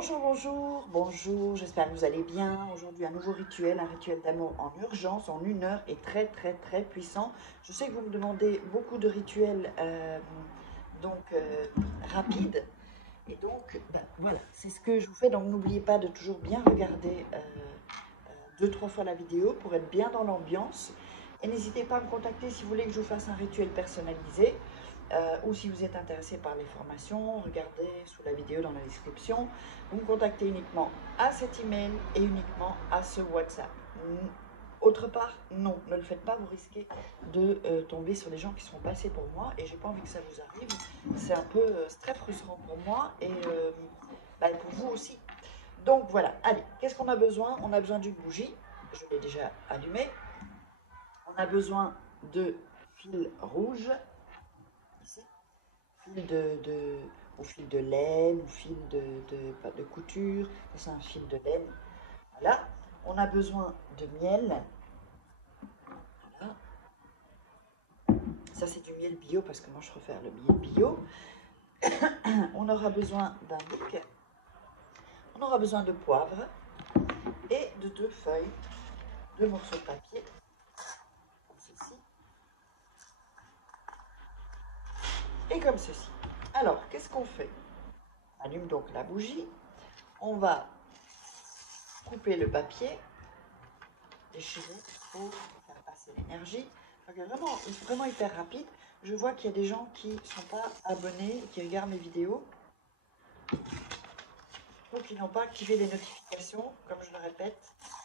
Bonjour, j'espère que vous allez bien. Aujourd'hui, un nouveau rituel, un rituel d'amour en urgence, en 1 heure et très puissant. Je sais que vous me demandez beaucoup de rituels rapides. Et donc, voilà, c'est ce que je vous fais. Donc, n'oubliez pas de toujours bien regarder 2-3 fois la vidéo pour être bien dans l'ambiance. Et n'hésitez pas à me contacter si vous voulez que je vous fasse un rituel personnalisé. Ou si vous êtes intéressé par les formations, regardez sous la vidéo dans la description. Vous me contactez uniquement à cet email et uniquement à ce WhatsApp. Autre part, non, ne le faites pas, vous risquez de tomber sur des gens qui sont passés pour moi et j'ai pas envie que ça vous arrive. C'est un peu très frustrant pour moi et pour vous aussi. Donc voilà, allez, qu'est-ce qu'on a besoin? On a besoin d'une bougie, je l'ai déjà allumée. On a besoin de fil rouge, ici, ou fil de laine, ou fil de couture, c'est un fil de laine. Voilà, on a besoin de miel. Voilà. Ça c'est du miel bio parce que moi je préfère le miel bio. On aura besoin d'un bouquet. On aura besoin de poivre et de 2 feuilles, 2 morceaux de papier, comme ceci. Et comme ceci. Alors, qu'est-ce qu'on fait? On allume donc la bougie. On va couper le papier, déchirer pour faire passer l'énergie. Vraiment hyper rapide. Je vois qu'il y a des gens qui ne sont pas abonnés, qui regardent mes vidéos, ou qui n'ont pas activé les notifications. Comme je le répète,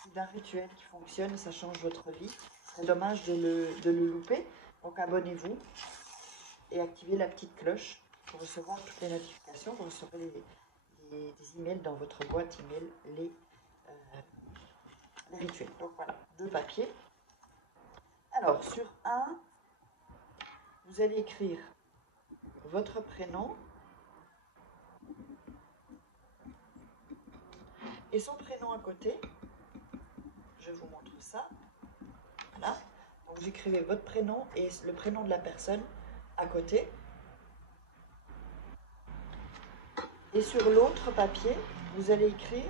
c'est d'un rituel qui fonctionne et ça change votre vie. C'est dommage de le louper. Donc abonnez-vous et activez la petite cloche pour recevoir toutes les notifications. Vous recevrez des emails dans votre boîte email, les rituels. Donc voilà, 2 papiers. Alors sur un, vous allez écrire votre prénom et son prénom à côté. Je vous montre ça. Voilà. Donc vous écrivez votre prénom et le prénom de la personne à côté. Et sur l'autre papier, vous allez écrire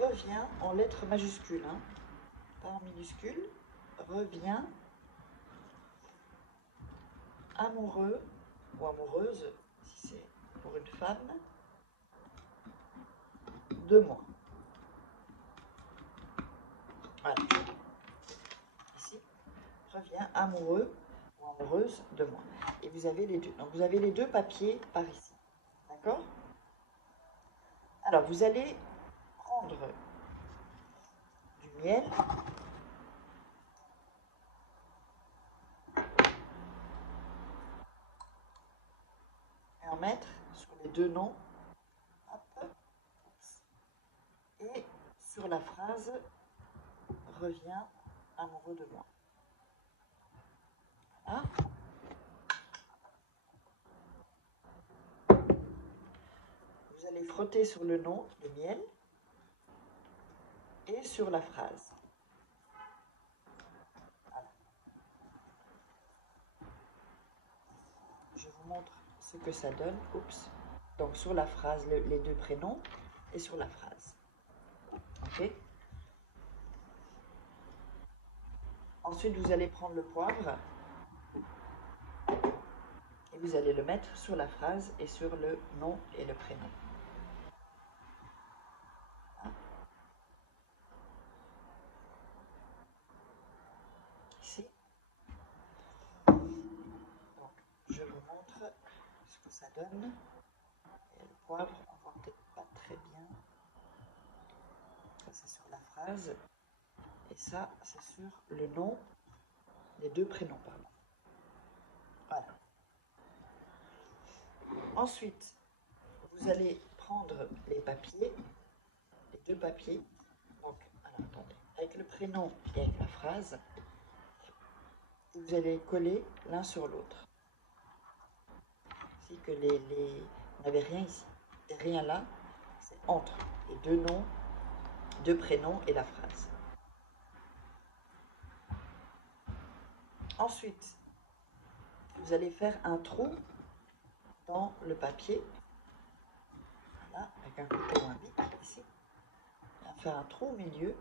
reviens en lettres majuscules, hein, pas en minuscules. Reviens amoureux ou amoureuse, si c'est pour une femme, de moi. Voilà. Ici, reviens amoureux ou amoureuse de moi. Et vous avez les deux. Donc vous avez les 2 papiers par ici. D'accord? Alors vous allez prendre du miel. Et en mettre sur les 2 noms. Hop. Et sur la phrase reviens amoureux de moi. Voilà. Vous allez frotter sur le nom, le miel, et sur la phrase. Voilà. Je vous montre ce que ça donne. Oups. Donc sur la phrase, les 2 prénoms, et sur la phrase. Ok? Ensuite, vous allez prendre le poivre et vous allez le mettre sur la phrase et sur le nom et le prénom. Ici. Donc, je vous montre ce que ça donne. Et le poivre, on voit peut-être pas très bien. Ça, c'est sur la phrase. Et ça, c'est sur le nom, les 2 prénoms, pardon. Voilà. Ensuite, vous allez prendre les papiers, les 2 papiers. Donc, alors, attendez, avec le prénom et avec la phrase, vous allez coller l'un sur l'autre. C'est que on n'avait rien ici, rien là, c'est entre les 2 noms, 2 prénoms et la phrase. Ensuite, vous allez faire un trou dans le papier, voilà, avec avec un couteau ou un bic, ici. On va faire un trou au milieu.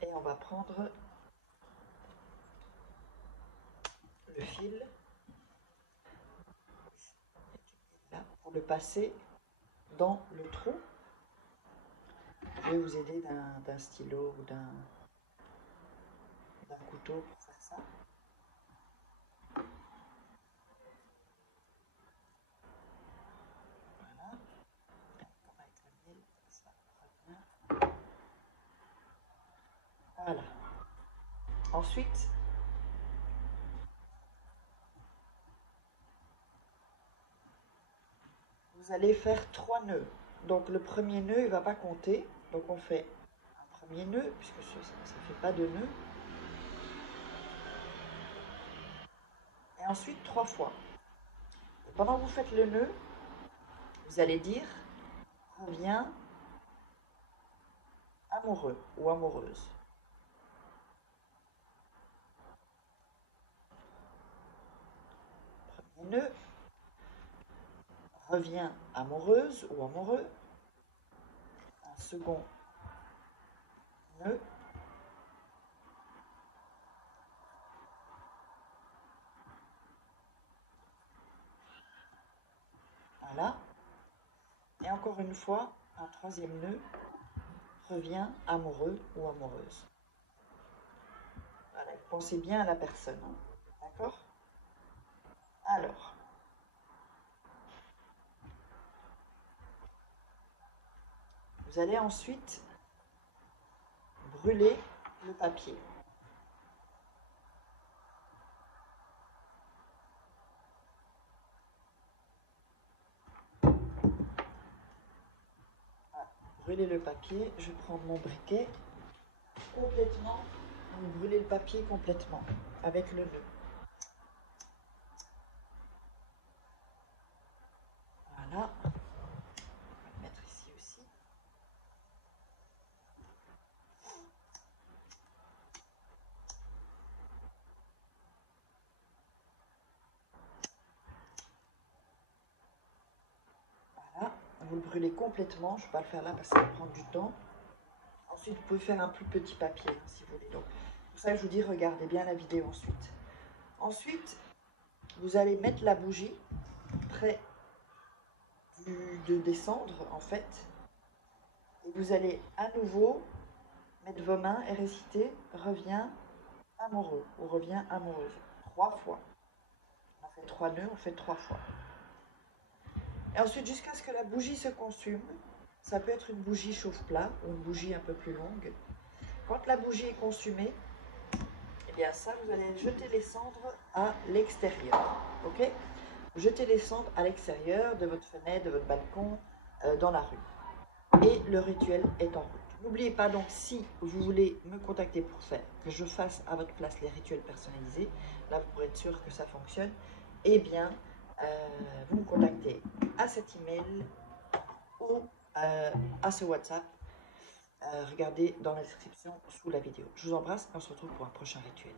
Et on va prendre le fil là, pour le passer dans le trou. Je vais vous aider d'un stylo ou d'un couteau pour faire ça. Voilà. Comme avec le mille, ça revient. Voilà. Ensuite, vous allez faire 3 nœuds. Donc le premier nœud, il ne va pas compter. Donc on fait un premier nœud, puisque ça ne fait pas de nœud. Et ensuite 3 fois. Et pendant que vous faites le nœud, vous allez dire « reviens amoureux » ou « amoureuse ». Premier nœud, reviens amoureuse ou amoureux. Un second nœud. Voilà. Et encore une fois, un troisième nœud. Reviens amoureux ou amoureuse. Voilà, pensez bien à la personne. Hein. D'accord? Alors, vous allez ensuite brûler le papier. Voilà. Brûler le papier, je vais prendre mon briquet complètement, vous brûlez le papier complètement avec le nœud. Voilà, on va le mettre ici aussi. Voilà, vous le brûlez complètement, je ne vais pas le faire là parce que ça va prendre du temps. Ensuite, vous pouvez faire un plus petit papier hein, si vous voulez. Donc, pour ça, je vous dis, regardez bien la vidéo ensuite. Ensuite, vous allez mettre la bougie près de descendre en fait. Et vous allez à nouveau mettre vos mains et réciter « reviens amoureux » ou « reviens amoureuse » 3 fois. On fait 3 nœuds, on fait 3 fois. Et ensuite, jusqu'à ce que la bougie se consume, ça peut être une bougie chauffe-plat ou une bougie un peu plus longue. Quand la bougie est consumée, eh bien ça, vous allez jeter les cendres à l'extérieur. Ok? Jetez les cendres à l'extérieur de votre fenêtre, de votre balcon, dans la rue. Et le rituel est en route. N'oubliez pas donc, si vous voulez me contacter pour faire que je fasse à votre place les rituels personnalisés, là vous pourrez être sûr que ça fonctionne, eh bien, vous me contactez à cet email ou à ce WhatsApp. Regardez dans la description sous la vidéo. Je vous embrasse et on se retrouve pour un prochain rituel.